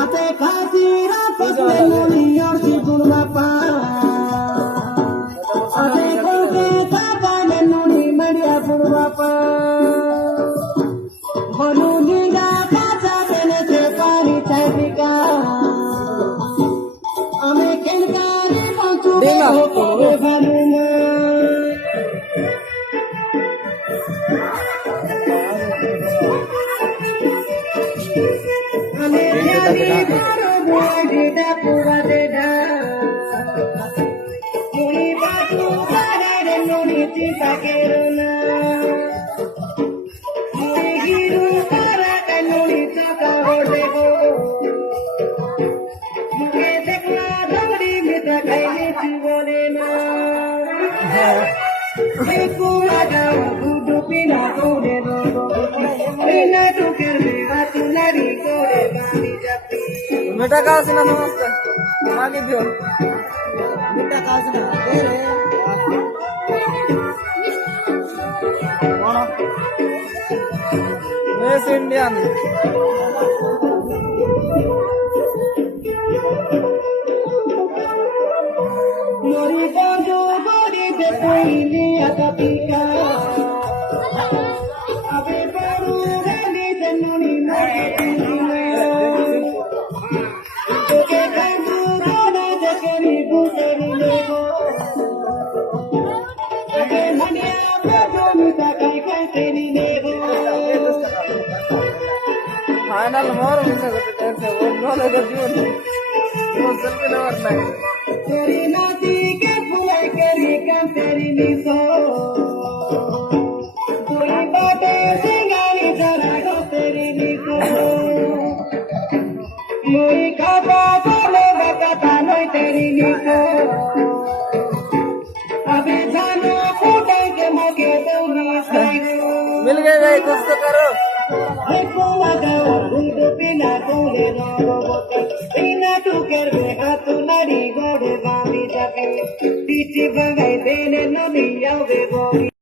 Ate khazira pasle noni orsi gunwapa. Ate koke kabale noni maria gunwapa. Bolu niga pacha bene se pani chaipika. Ame kenkari panchu bene bhalune. मिठा का ना समस्त मागे दियो मिठा खास ना miss Indian Nori bojo bori de poili akapika. Abe baru rani de noni nori tine. Toke kanju rana de keri buteri lego. Abe mania bajo mita kai kai keri lego. Final more miss करते थे वो बोले तो दियो वो चलते ना वरना Teri nati ke pulai keri kan teri niso. Turi bate singani jara do teri niso. Moi kaba bole bakata noi teri niso. Abe jano kutai ke moke doni saigo. मिल गए भाई कुछ तो करो Hai pula gao gudu pina kule no bote. Pina tu kerbe hatu nari gode